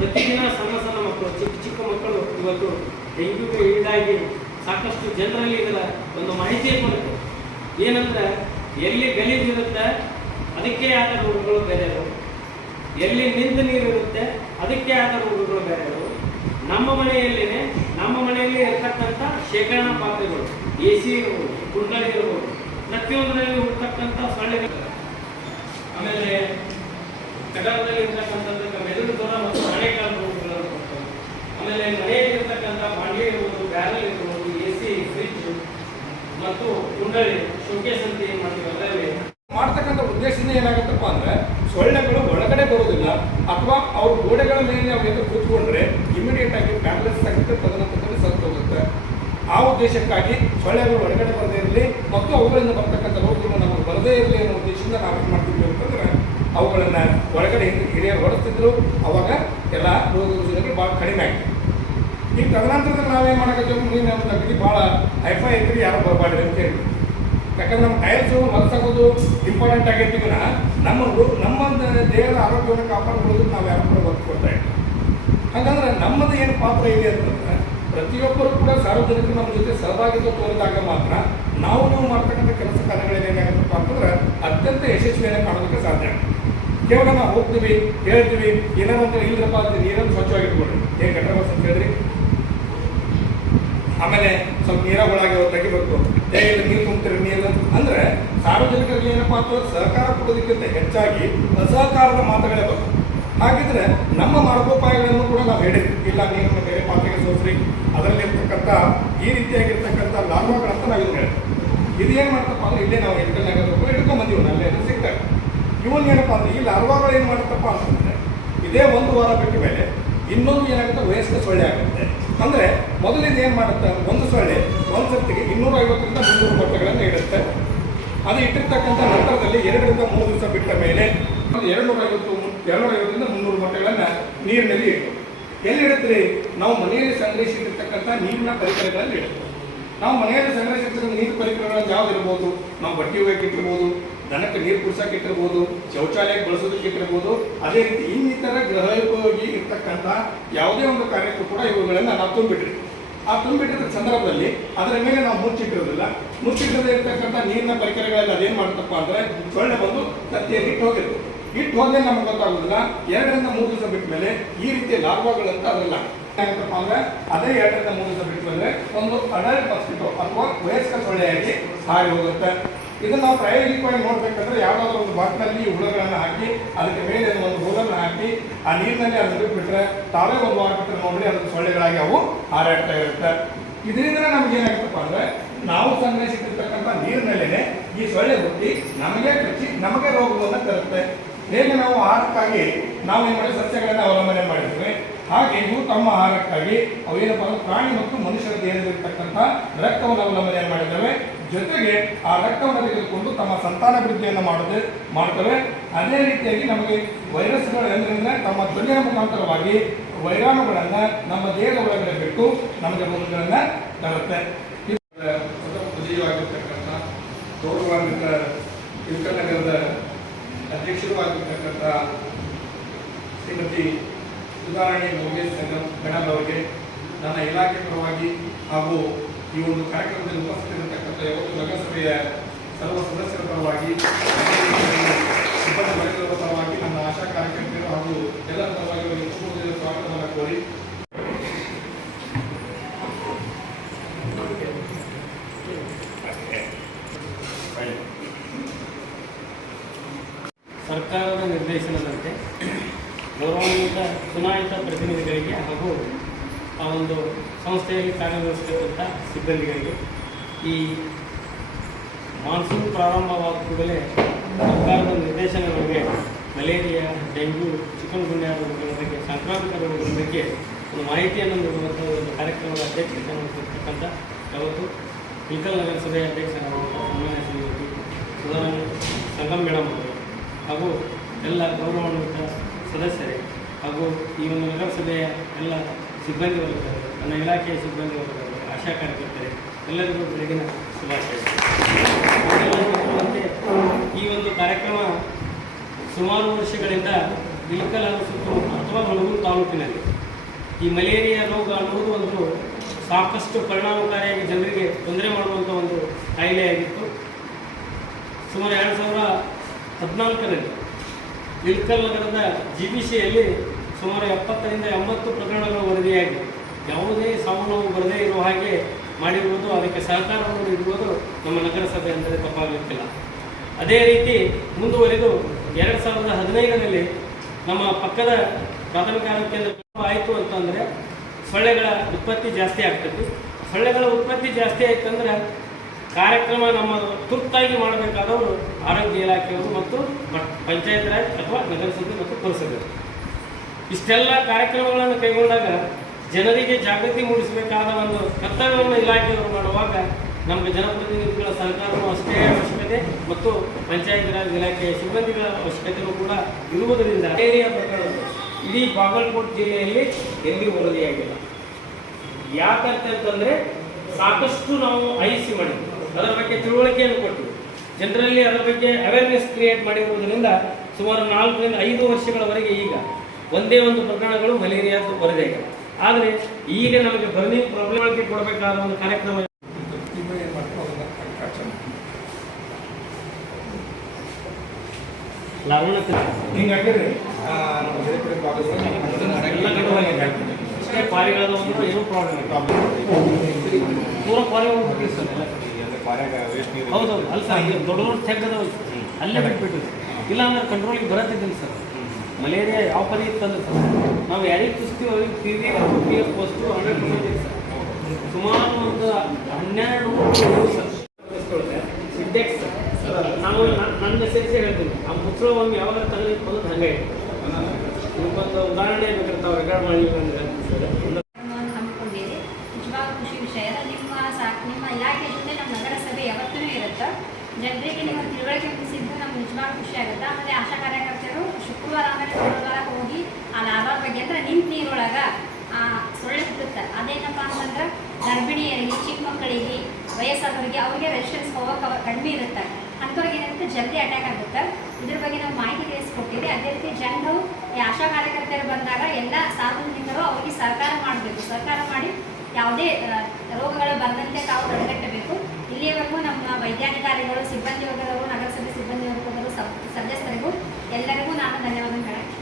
ಪ್ರತಿದಿನ ಸಣ್ಣ ಸಣ್ಣ ಮಕ್ಕಳು, ಚಿಕ್ಕ ಚಿಕ್ಕ ಮಕ್ಕಳು ಇವತ್ತು ಡೆಂಗ್ಯೂಗೆ ಈಡಾಗಿ ಸಾಕಷ್ಟು ಜನರಲ್ಲಿ ಇದರ ಒಂದು ಮಾಹಿತಿ ಬರುತ್ತೆ. ಏನಂದ್ರೆ ಎಲ್ಲಿ ಗಲೀಜಿರುತ್ತೆ ಅದಕ್ಕೆ ಆದ ರೋಗಗಳು ಬೇರೆ ಇರೋದು, ಎಲ್ಲಿ ನಿಂತ ನೀರಿರುತ್ತೆ ಅದಕ್ಕೆ ಆದ ರೋಗಗಳು ಬೇರೆ ಇರೋದು. ನಮ್ಮ ಮನೆಯಲ್ಲಿ ಇರ್ತಕ್ಕಂಥ ಶೇಖರಣಾ ಪಾತ್ರೆಗಳು, AC ಇರ್ಬೋದು, ಕುಂಡಲಿ ಇರ್ಬೋದು, ಪ್ರತಿಯೊಂದರಲ್ಲಿ ಹುಡ್ತಕ್ಕಂಥ ಸೊಳ್ಳೆಗಳು, ಆಮೇಲೆ ಕಟಕದಲ್ಲಿ ಇರ್ತಕ್ಕಂಥದ್ದು ಮೆದುಳು ಜ್ವರ ಮತ್ತು ಮಳೆಗಾಲ ರೋಗಗಳು, ಆಮೇಲೆ ಮನೆಯಲ್ಲಿ ಇರ್ತಕ್ಕಂಥ ಬಾಂಡ್ಲಿ ಇರ್ಬೋದು, ಬ್ಯಾರಲ್ ಇರ್ಬೋದು, AC, ಫ್ರಿಜ್ ಮತ್ತು ಕುಂಡಲಿ, ಶೋಕೇಸ್ ಅಂತ ಏನು ಮಾಡ್ತೀವಿ ಅದರಲ್ಲಿ ಮಾಡ್ತಕ್ಕಂಥ ಉದ್ದೇಶದಿಂದ ಏನಾಗುತ್ತಪ್ಪ ಅಂದ್ರೆ ಸೊಳ್ಳೆಗಳು ಒಳಗಡೆ ಬರುವುದಿಲ್ಲ, ಅಥವಾ ಅವ್ರ ಗೋಡೆಗಳ ಮೇಲೆ ಅವೆಲ್ಲ ಕೂತ್ಕೊಂಡ್ರೆ ಇಮಿಡಿಯೇಟ್ ಆಗಿ ಪ್ಯಾಬ್ಲೆಟ್ಸ್ ಆಗುತ್ತೆ, ತದನಂತರ ಸತ್ತು ಹೋಗುತ್ತೆ. ಆ ಉದ್ದೇಶಕ್ಕಾಗಿ ಸೊಳ್ಳೆಗಳು ಒಳಗಡೆ ಬರದೇ ಇರಲಿ ಮತ್ತು ಅವುಗಳಿಂದ ಬರ್ತಕ್ಕಂಥ ರೋಗಗಳು ನಮಗೆ ಬರದೇ ಇರಲಿ ಅನ್ನೋ ಉದ್ದೇಶದಿಂದ ನಾವೇನು ಮಾಡ್ತಿದ್ವಿ ಅಂತಂದ್ರೆ ಅವುಗಳನ್ನ ಒಳಗಡೆ ಹಿರಿಯರು ಹೊಡೆಸ್ತಿದ್ರು. ಅವಾಗ ಎಲ್ಲ ರೋಗ ರುಜಿನಗಳು ಭಾಳ ಕಡಿಮೆ ಆಗಿದೆ. ಈಗ ತದನಂತರದಲ್ಲಿ ನಾವೇನು ಮಾಡಕತ್ತೀವಿ, ನೀನು ತಗ್ಗಿ ಭಾಳ ಹೈಫೈ ಐತ್ರಿ, ಯಾರು ಬರಬಾರ್ದು ಅಂತ ಹೇಳಿ. ಯಾಕಂದ್ರೆ ನಮ್ಮ ಟೈಲ್ಸು ಹೊಲಸಾಗೋದು ಇಂಪಾರ್ಟೆಂಟ್ ಆಗೈತಿ. ನಮ್ಮ ದೇಹದ ಆರೋಗ್ಯವನ್ನು ಕಾಪಾಡ್ಕೊಳ್ಳೋದಕ್ಕೆ ನಾವು ಯಾರು ಕೂಡ ಒತ್ತು ಕೊಡ್ತಾ ಇದ್ದೀವಿ. ಹಾಗಂದ್ರೆ ನಮ್ಮದು ಏನು ಪಾತ್ರ ಇದೆ ಅಂತಂದ್ರೆ ಪ್ರತಿಯೊಬ್ಬರು ಕೂಡ ಸಾರ್ವಜನಿಕರು ನಮ್ಮ ಜೊತೆ ಸಹಭಾಗಿತ್ವ ತೋರಿದಾಗ ಮಾತ್ರ ನಾವು ಮಾಡ್ತಕ್ಕಂಥ ಕೆಲಸ ಕಾರ್ಯಗಳೇನಾಗುತ್ತಪ್ಪ ಅಂತಂದ್ರೆ ಅತ್ಯಂತ ಯಶಸ್ವಿಯನ್ನು ಕಾಣೋದಕ್ಕೆ ಸಾಧ್ಯ. ಕೇವಲ ನಾವು ಹೋಗ್ತೀವಿ, ಹೇಳ್ತೀವಿ, ಏನಾರು ಅಂತ ಇಲ್ಲರಪ್ಪ ಅಂತ ನೀರನ್ನು ಸ್ವಚ್ಛವಾಗಿಟ್ಕೊಳ್ರಿ, ಏನು ಗಟ್ಟರ ಬಸ್ ಅಂತ ಹೇಳಿದ್ರಿ, ಆಮೇಲೆ ಸ್ವಲ್ಪ ನೀರಾಗೊಳಗೆ ತೆಗಿಬೇಕು, ಇಲ್ಲ ನೀರು ತುಂಬ್ತೀರಿ ನೀರು ಅಂದ್ರೆ ಸಾರ್ವಜನಿಕರಿಗೆ ಏನಪ್ಪಾ ಅಂತಂದ್ರೆ ಸಹಕಾರ ಕೊಡೋದಕ್ಕಿಂತ ಹೆಚ್ಚಾಗಿ ಅಸಹಕಾರದ ಮಾತುಗಳೇ ಬರ್ತವೆ. ಹಾಗಿದ್ರೆ ನಮ್ಮ ಮಾರ್ಗೋಪಾಯಗಳನ್ನು ಕೂಡ ನಾವು ಹೇಳಿದ್ವಿ, ಇಲ್ಲ ನೀರನ್ನು ಬೇರೆ ಪಾತ್ರೆಗೆ ಸೋಸ್ರಿ, ಅದರಲ್ಲಿ ಇರ್ತಕ್ಕಂಥ ಈ ರೀತಿಯಾಗಿರ್ತಕ್ಕಂಥ ಲಾರ್ವಾಗಳಂತ ನಾವು ಇದು ಹೇಳ್ತೀವಿ. ಇದೇನು ಮಾಡ್ತಪ್ಪ ಅಂದ್ರೆ ಇಲ್ಲೇ ನಾವು ಹಿಡ್ಕೊಂಡ್ಬಂದೀವಿ, ಅಲ್ಲೇ ಸಿಗ್ತವೆ. ಇವನ್ ಏನಪ್ಪ ಅಂದ್ರೆ ಈ ಲಾರ್ವಾಗಳು ಏನು ಮಾಡುತ್ತಪ್ಪ ಅಂತಂದ್ರೆ ಇದೇ 1 ವಾರ ಬಿಟ್ಟ ಮೇಲೆ ಇನ್ನೊಂದು ಏನಾಗುತ್ತೆ, ವಯಸ್ಕ ಸೊಳ್ಳೆ ಆಗುತ್ತೆ. ಅಂದರೆ ಮೊದಲಿಂದ ಏನು ಮಾಡುತ್ತೆ, ಒಂದು ಸೊಳ್ಳೆ ಒಂದು ಸರ್ತಿಗೆ 250ರಿಂದ 300 ಮೊಟ್ಟೆಗಳನ್ನು ಇಡುತ್ತೆ. ಅದು ಇಟ್ಟಿರ್ತಕ್ಕಂಥ ನಂತರದಲ್ಲಿ 2 ರಿಂದ 3 ದಿವಸ ಬಿಟ್ಟ ಮೇಲೆ 250ರಿಂದ 300 ಮೊಟ್ಟೆಗಳನ್ನು ನೀರಿನಲ್ಲಿ ಇಟ್ಟು ಎಲ್ಲಿ ಇಡುತ್ತೀರಿ, ನಾವು ಮನೆಯಲ್ಲಿ ಸಂಗ್ರಹಿಸಿರ್ತಕ್ಕಂಥ ನೀರಿನ ಪರಿಕರಗಳಲ್ಲಿ ಇಡುತ್ತೆ. ನಾವು ಮನೆಯಲ್ಲಿ ಸಂಗ್ರಹಿಸಿರ್ತಕ್ಕಂಥ ನೀರು ಪರಿಕರಗಳನ್ನು ಯಾವ್ದು ಇರ್ಬೋದು, ನಾವು ಬಟ್ಟೆ ಒಗೆಯಕ್ಕೆ ಇಟ್ಟಿರ್ಬೋದು, ದನಕ್ಕೆ ನೀರು ಕುಡಿಸೋಕೆ ಇಟ್ಟಿರ್ಬೋದು, ಶೌಚಾಲಯಕ್ಕೆ ಬಳಸೋದಕ್ಕೆ ಇಟ್ಟಿರ್ಬೋದು. ಅದೇ ರೀತಿ ಇನ್ನಿತರ ಗೃಹೋಪಯೋಗಿ ಇರ್ತಕ್ಕಂಥ ಯಾವುದೇ ಒಂದು ಕಾರ್ಯಕ್ಕೂ ಕೂಡ ಇವುಗಳನ್ನು ನಾವು ತುಂಬಿಟ್ರಿ. ಆ ತುಂಬಿಟ್ಟಿದ್ದ ಸಂದರ್ಭದಲ್ಲಿ ಅದರ ಮೇಲೆ ನಾವು ಮುಚ್ಚಿಟ್ಟಿರೋದಿಲ್ಲ. ಮುಚ್ಚಿಟ್ಟದೇ ಇರ್ತಕ್ಕಂಥ ನೀರಿನ ಪರಿಕರಗಳೆಲ್ಲ ಅದೇನು ಮಾಡುತ್ತಪ್ಪ ಅಂದರೆ ಸೊಳ್ಳೆ ಬಂದು ತತ್ತಿಯಲ್ಲಿ ಇಟ್ಟು ಹೋಗಿರ್ತದೆ. ಇಟ್ಟು ಹೋದ್ರೆ ನಮ್ಗೆ ಗೊತ್ತಾಗೋದಿಲ್ಲ. 2 ರಿಂದ 3 ದಿವಸ ಬಿಟ್ಟ ಮೇಲೆ ಈ ರೀತಿಯ ಲಾರ್ವಾಗಳಂತ ಅದರಲ್ಲ ಏನಾಗುತ್ತಪ್ಪ ಅಂದರೆ ಅದೇ 2 ರಿಂದ 3 ದಿವಸ ಬಿಟ್ಟ ಮೇಲೆ ಒಂದು ಅಡಲ್ಟ್ ಮಸ್ಕಿಟೋ ಅಥವಾ ವಯಸ್ಕ ಸೊಳ್ಳೆಯಾಗಿ ಹಾರಿ ಹೋಗುತ್ತೆ. ಇದನ್ನು ನಾವು ಪ್ರಾಯೋಗಿಕವಾಗಿ ನೋಡ್ಬೇಕಂದ್ರೆ ಯಾವುದಾದ್ರೂ ಒಂದು ಬಾಟ್ಲಲ್ಲಿ ಹುಳುಗಳನ್ನು ಹಾಕಿ ಅದಕ್ಕೆ ಮೇಲೆ ಒಂದು ಹೋಲನ್ನು ಹಾಕಿ ಆ ನೀರಿನಲ್ಲಿ ಅದನ್ನು ಬಿಟ್ಬಿಟ್ರೆ ತಾವೇ ಒಂದು ವಾರ ಬಿಟ್ಟರೆ ನೋಡ್ರಿ ಅದಕ್ಕೆ ಸೊಳ್ಳೆಗಳಾಗಿ ಅವು ಹಾರಾಡ್ತಾ ಇರುತ್ತೆ. ಇದರಿಂದ ನಮ್ಗೆ ಏನಾಗುತ್ತಪ್ಪ ಅಂದ್ರೆ ನಾವು ಸಂಗ್ರಹಿಸಿರ್ತಕ್ಕಂಥ ನೀರಿನಲ್ಲೇ ಈ ಸೊಳ್ಳೆ ಹುಟ್ಟಿ ನಮಗೆ ಕಚ್ಚಿ ನಮಗೆ ರೋಗವನ್ನು ತರುತ್ತೆ. ಹೇಗೆ ನಾವು ಆಹಾರಕ್ಕಾಗಿ ನಾವು ಏನು ಮಾಡಿ ಸಸ್ಯಗಳನ್ನು ಅವಲಂಬನೆ ಮಾಡಿದ್ವಿ, ಹಾಗೆ ಇವು ತಮ್ಮ ಆಹಾರಕ್ಕಾಗಿ ಅವೇನಪ್ಪ ಅಂದ್ರೆ ಪ್ರಾಣಿ ಮತ್ತು ಮನುಷ್ಯರ ದೇಹದಲ್ಲಿರ್ತಕ್ಕಂಥ ರಕ್ತವನ್ನು ಅವಲಂಬನೆ ಮಾಡಿದ್ದಾವೆ. ಜೊತೆಗೆ ಆ ರಕ್ತವನ್ನು ತೆಗೆದುಕೊಂಡು ತಮ್ಮ ಸಂತಾನಾಭಿವೃದ್ಧಿಯನ್ನು ಮಾಡ್ತವೆ. ಅದೇ ರೀತಿಯಾಗಿ ನಮಗೆ ವೈರಸ್ಗಳು ಎಂದರಿಂದ ತಮ್ಮ ಧ್ವನಿಯ ಮುಖಾಂತರವಾಗಿ ವೈರಾಣುಗಳನ್ನು ನಮ್ಮ ದೇಹದ ಒಳಗಡೆ ಬಿಟ್ಟು ನಮಗೆ ರೋಗಗಳನ್ನು ತರುತ್ತೆ. ಸಜೀವವಾಗಿರ್ತಕ್ಕಂಥ ಗೌರವಾನ್ವಿತ ಇಳಕಲ್ ನಗರದ ಅಧ್ಯಕ್ಷರು ಆಗಿರ್ತಕ್ಕಂಥ ಶ್ರೀಮತಿ ಸುಧಾರಾಣಿ ಯೋಗೇಶ್ ಮೇಡಮ್ ಅವರಿಗೆ ನನ್ನ ಇಲಾಖೆ ಪರವಾಗಿ ಹಾಗೂ ಈ ಒಂದು ಕಾರ್ಯಕ್ರಮದಲ್ಲಿ ಉಪಸ್ಥಿತರಿರತಕ್ಕಂಥ ಯಾವತ್ತು ನಗರಸಭೆಯ ಸರ್ವ ಸದಸ್ಯರ ಪರವಾಗಿ, ಸಿಬ್ಬಂದಿ ವರ್ಗದ ಪರವಾಗಿ, ನನ್ನ ಆಶಾ ಕಾರ್ಯಕರ್ತರು ಹಾಗೂ ಎಲ್ಲರ ಪರವಾಗಿ ಅವರಿಗೆ ಪೂರ್ವದಿಂದ ಸ್ವಾಗತವನ್ನು ಕೋರಿ ಸರ್ಕಾರದ ನಿರ್ದೇಶನದಂತೆ ಗೌರವಾನ್ವಿತ ಚುನಾಯಿತ ಪ್ರತಿನಿಧಿಗಳಿಗೆ ಹಾಗೂ ಆ ಒಂದು ಸಂಸ್ಥೆಯಲ್ಲಿ ಕಾರ್ಯನಿರ್ವಹಿಸತಕ್ಕಂಥ ಸಿಬ್ಬಂದಿಗಳಿಗೆ ಈ ಮಾನ್ಸೂನ್ ಪ್ರಾರಂಭವಾದ ಕೂಡಲೇ ಸರ್ಕಾರದ ನಿರ್ದೇಶನಗಳಿಗೆ ಮಲೇರಿಯಾ, ಡೆಂಗ್ಯೂ, ಚಿಕನ್ ಗುನ್ಯಾ ರೋಗಗಳ ಬಗ್ಗೆ, ಸಾಂಕ್ರಾಮಿಕ ರೋಗಗಳ ಬಗ್ಗೆ ಒಂದು ಮಾಹಿತಿಯನ್ನು ನೀಡುವಂಥ ಒಂದು ಕಾರ್ಯಕ್ರಮದ ಅಧ್ಯಕ್ಷತೆಯನ್ನು ವಹಿಸಿರ್ತಕ್ಕಂಥ ಯಾವತ್ತು ಇಳಕಲ್ ನಗರಸಭೆಯ ಅಧ್ಯಕ್ಷರಾದಂಥ ಸಾಮಾನ್ಯ ಶ್ರೀಮತಿ ಸುಧಾರಾಣಿ ಸಂಗಮ್ ಮೇಡಮ್ ಅವರು ಹಾಗೂ ಎಲ್ಲ ಗೌರವಾನ್ವಿತ ಸದಸ್ಯರೇ ಹಾಗೂ ಈ ಒಂದು ನಗರಸಭೆಯ ಎಲ್ಲ ಸಿಬ್ಬಂದಿ ವರ್ಗದವರು, ನನ್ನ ಇಲಾಖೆಯ ಸಿಬ್ಬಂದಿ ವರ್ಗದವರು, ಆಶಾ ಕಾರ್ಯಕರ್ತರೆ ಎಲ್ಲರಿಗೂ ಬೆಳಗಿನ ಶುಭಾಶಯಗಳು. ಈ ಒಂದು ಕಾರ್ಯಕ್ರಮ ಸುಮಾರು ವರ್ಷಗಳಿಂದ ಇಳಕಲ್ ಹಾಗೂ ಸುತ್ತಮುತ್ತ ಅಥವಾ ಹುಣಗೂರು ತಾಲೂಕಿನಲ್ಲಿ ಈ ಮಲೇರಿಯಾ ರೋಗ ಅನ್ನೋದು ಒಂದು ಸಾಕಷ್ಟು ಪರಿಣಾಮಕಾರಿಯಾಗಿ ಜನರಿಗೆ ತೊಂದರೆ ಮಾಡುವಂಥ ಒಂದು ಕಾಯಿಲೆಯಾಗಿತ್ತು. ಸುಮಾರು 2014ರಲ್ಲಿ ಇಳಕಲ್ ನಗರದ GBCಯಲ್ಲಿ ಸುಮಾರು 70ರಿಂದ 80 ಪ್ರಕರಣಗಳು ವರದಿಯಾಗಿ ಯಾವುದೇ ಸಾವು ನೋವು ಬರದೇ ಇರುವ ಹಾಗೆ ಮಾಡಿರುವುದು, ಅದಕ್ಕೆ ಸಹಕಾರವನ್ನು ನೀಡಿರುವುದು ನಮ್ಮ ನಗರಸಭೆ ಅಂದರೆ ತಪ್ಪಾಗಲಿಕ್ಕಿಲ್ಲ. ಅದೇ ರೀತಿ ಮುಂದುವರೆದು 2015ರಲ್ಲಿ ನಮ್ಮ ಪಕ್ಕದ ಪ್ರಾಥಮಿಕ ಆರೋಗ್ಯ ಕೇಂದ್ರ ಆಯಿತು ಅಂತಂದರೆ ಸೊಳ್ಳೆಗಳ ಉತ್ಪತ್ತಿ ಜಾಸ್ತಿ ಆಗ್ತದೆ. ಸೊಳ್ಳೆಗಳ ಉತ್ಪತ್ತಿ ಜಾಸ್ತಿ ಆಯ್ತಂದ್ರೆ ಕಾರ್ಯಕ್ರಮ ನಮ್ಮ ತುರ್ತಾಗಿ ಮಾಡಬೇಕಾದವರು ಆರೋಗ್ಯ ಇಲಾಖೆಯವರು ಮತ್ತು ಪಂಚಾಯತ್ ರಾಜ್ ಅಥವಾ ನಗರಸಭೆ ಮತ್ತು ಪುರಸಭೆ. ಇಷ್ಟೆಲ್ಲ ಕಾರ್ಯಕ್ರಮಗಳನ್ನು ಕೈಗೊಂಡಾಗ ಜನರಿಗೆ ಜಾಗೃತಿ ಮೂಡಿಸಬೇಕಾದ ಒಂದು ಕರ್ತವ್ಯವನ್ನು ಇಲಾಖೆಯವರು ಮಾಡುವಾಗ ನಮಗೆ ಜನಪ್ರತಿನಿಧಿಗಳ ಸಹಕಾರವೂ ಅಷ್ಟೇ ಅವಶ್ಯಕತೆ ಮತ್ತು ಪಂಚಾಯತ್ ರಾಜ್ ಇಲಾಖೆಯ ಸಿಬ್ಬಂದಿಗಳ ಅವಶ್ಯಕತೆಯೂ ಕೂಡ ಇರುವುದರಿಂದ ಮಲೇರಿಯಾ ಪ್ರಕರಣಗಳು ಇಡೀ ಬಾಗಲಕೋಟೆ ಜಿಲ್ಲೆಯಲ್ಲಿ ಎಲ್ಲಿಯೂ ವರದಿಯಾಗಿಲ್ಲ. ಯಾಕಂತಂದರೆ ಸಾಕಷ್ಟು ನಾವು ಐಸಿ ಮಾಡಿದ್ವಿ, ಅದರ ಬಗ್ಗೆ ತಿಳುವಳಿಕೆಯನ್ನು ಕೊಟ್ಟಿವಿ, ಜನರಲ್ಲಿ ಅದರ ಬಗ್ಗೆ ಅವೇರ್ನೆಸ್ ಕ್ರಿಯೇಟ್ ಮಾಡಿರುವುದರಿಂದ ಸುಮಾರು 4 ರಿಂದ 5 ವರ್ಷಗಳವರೆಗೆ ಈಗ ಒಂದೇ ಒಂದು ಪ್ರಕರಣಗಳು ಮಲೇರಿಯಾದ ವರದಿಯಾಗಿದೆ. ಆದರೆ ಈಗ ನಮಗೆ ಬರ್ನಿಂಗ್ ಪ್ರಾಬ್ಲಮ್ ಕೊಡಬೇಕಾದ ಒಂದು ಕಾರ್ಯಕ್ರಮ ಹಿಂಗಾಗಿದ್ರೆ ಎಲ್ಲ ಕಟ್ಟುವಾಗಿದೆ. ಅಷ್ಟೇ ಪಾರಿಗಳಾದ ಒಂದು ಏನೂ ಪ್ರಾಬ್ಲಮ್ ಇಲ್ಲ. ಪೂರ ಪಾರಿ ಹೋಗ್ಬಿಟ್ಟಿದೆ ಸರ್ ಎಲ್ಲ. ಹೌದೌದು, ಅಲ್ಲ ಸರ್, ಈಗ ದೊಡ್ಡ ದೊಡ್ಡ ತೆಗ್ಗದವು ಅಲ್ಲೇ ಬಿಟ್ಬಿಟ್ಟಿದೆ. ಇಲ್ಲ ಅಂದ್ರೆ ಕಂಟ್ರೋಲಿಗೆ ಬರತ್ತಿದ್ದಿಲ್ಲ ಸರ್. ಮಲೇರಿಯಾ ಯಾವ ಪರಿ ಇತ್ತಂದ್ರೆ ಸರ್, ನಾವು ಯಾರಿಗೆ ತುಸ್ತೀವಿ ಅವ್ರಿಗೆ PV ಮತ್ತು PF ವಸ್ತು 100% ಇದೆ ಸರ್. ಸುಮಾರು ಒಂದು 12 ಸರ್ ಸಿಂಟೆಕ್ಸ್. ನಾವು ನನ್ನ ಮೆಸೇಜ್ ಹೇಳ್ತೀನಿ, ಆ ಮುಚ್ಚಳ ಒಮ್ಮೆ ಯಾವಾಗ ತಗಲಿಕ್ಕೆ ಬಂದು ಹಂಗೆ ಇದಕ್ಕೊಂದು ಉದಾಹರಣೆ ಬೇಕಾಗ್ತಾವೆ ರೆಕಾರ್ಡ್ ಮಾಡಿ ಹಮ್ಮಿಕೊಂಡಿದೆ. ನಿಜವಾಗ್ಲೂ ಖುಷಿ ವಿಷಯ. ನಿಮ್ಮ ಇಲಾಖೆ ಜೊತೆ ನಮ್ಮ ನಗರಸಭೆ ಯಾವತ್ತೂ ಇರುತ್ತೆ. ಜನರಿಗೆ ನಿಮ್ಮ ತಿಳುವಳಿಕೆ ಮುಗಿಸಿದ್ದು ನಮ್ಗೆ ನಿಜವಾಗ್ಲೂ ಖುಷಿ ಆಗುತ್ತೆ. ಆಮೇಲೆ ಆಶಾ ಕಾರ್ಯಕರ್ತರು ಶುಕ್ರವಾರ ಆಮೇಲೆ ಮಂಗಳವಾರ ಹೋಗಿ ಆ ಲಾಭದ ಬಗ್ಗೆ ಅಂದ್ರೆ ನಿಂತ ನೀರೊಳಗೆ ಸೊಳ್ಳೆ ಹುಟ್ಟುತ್ತೆ. ಅದೇನಪ್ಪ ಅಂತಂದ್ರೆ ಗರ್ಭಿಣಿಯರಿಗೆ, ಚಿಕ್ಕ ಮಕ್ಕಳಿಗೆ, ವಯಸ್ಸಾದವರಿಗೆ ಅವರಿಗೆ ರೆಸಿಸ್ಟೆನ್ಸ್ ಹೋಗೋಕೆ ಕಡಿಮೆ ಇರುತ್ತೆ. ಅಂಥವ್ರಿಗೆ ಏನಾಗುತ್ತೆ ಜಲ್ದಿ ಅಟ್ಯಾಕ್ ಆಗುತ್ತೆ. ಇದ್ರ ಬಗ್ಗೆ ನಾವು ಮಾಹಿತಿ ತಿಳಿಸ್ಕೊಟ್ಟಿವಿ. ಅದೇ ರೀತಿ ಜನರು ಈ ಆಶಾ ಕಾರ್ಯಕರ್ತರು ಬಂದಾಗ ಎಲ್ಲ ಸಾರ್ವಜನಿಕರು ಅವರಿಗೆ ಸಹಕಾರ ಮಾಡಬೇಕು. ಸಹಕಾರ ಮಾಡಿ ಯಾವುದೇ ರೋಗಗಳು ಬಂದಂತೆ ತಾವು ತಡೆಗಟ್ಟಬೇಕು. ಇಲ್ಲಿಯವರೆಗೂ ನಮ್ಮ ವೈದ್ಯಾಧಿಕಾರಿಗಳು, ಸಿಬ್ಬಂದಿ ವರ್ಗದವರು, ನಗರಸಭೆ ಸಿಬ್ಬಂದಿ ವರ್ಗದವರು, ಸದಸ್ಯರಿಗೂ ಎಲ್ಲರಿಗೂ ನಾನು ಧನ್ಯವಾದ ಹೇಳಕ್ಕೆ